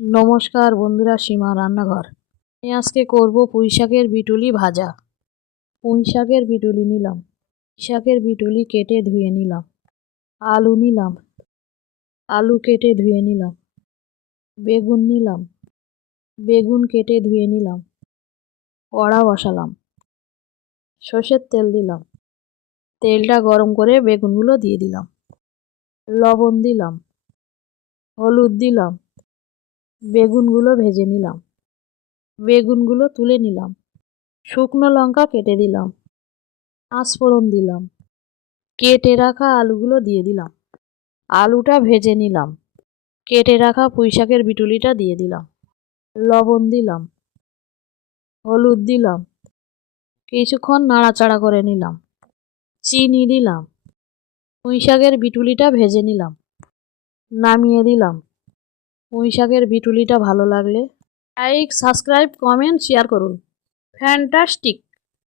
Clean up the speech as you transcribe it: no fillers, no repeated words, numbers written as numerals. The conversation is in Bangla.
নমস্কার বন্ধুরা, সীমা রান্নাঘর। আমি আজকে করব পুঁই শাকের বিটুলি ভাজা। পুঁই শাকের বিটুলি নিলাম, শাকের বিটুলি কেটে ধুয়ে নিলাম। আলু নিলাম, আলু কেটে ধুয়ে নিলাম। বেগুন নিলাম, বেগুন কেটে ধুয়ে নিলাম। কড়া বসালাম, সর্ষের তেল দিলাম। তেলটা গরম করে বেগুনগুলো দিয়ে দিলাম। লবণ দিলাম, হলুদ দিলাম। বেগুনগুলো ভেজে নিলাম, বেগুনগুলো তুলে নিলাম। শুকনো লঙ্কা কেটে দিলাম, পাঁচফোড়ন দিলাম। কেটে রাখা আলুগুলো দিয়ে দিলাম। আলুটা ভেজে নিলাম। কেটে রাখা পুঁই শাকের বিটুলিটা দিয়ে দিলাম। লবণ দিলাম, হলুদ দিলাম। কিছুক্ষণ নাড়াচাড়া করে নিলাম। চিনি দিলাম। পুঁই শাকের বিটুলিটা ভেজে নিলাম, নামিয়ে দিলাম। পুঁই শাকের বিটুলিটা ভালো লাগলে লাইক, সাবস্ক্রাইব, কমেন্ট, শেয়ার করুন। ফ্যান্টাস্টিক।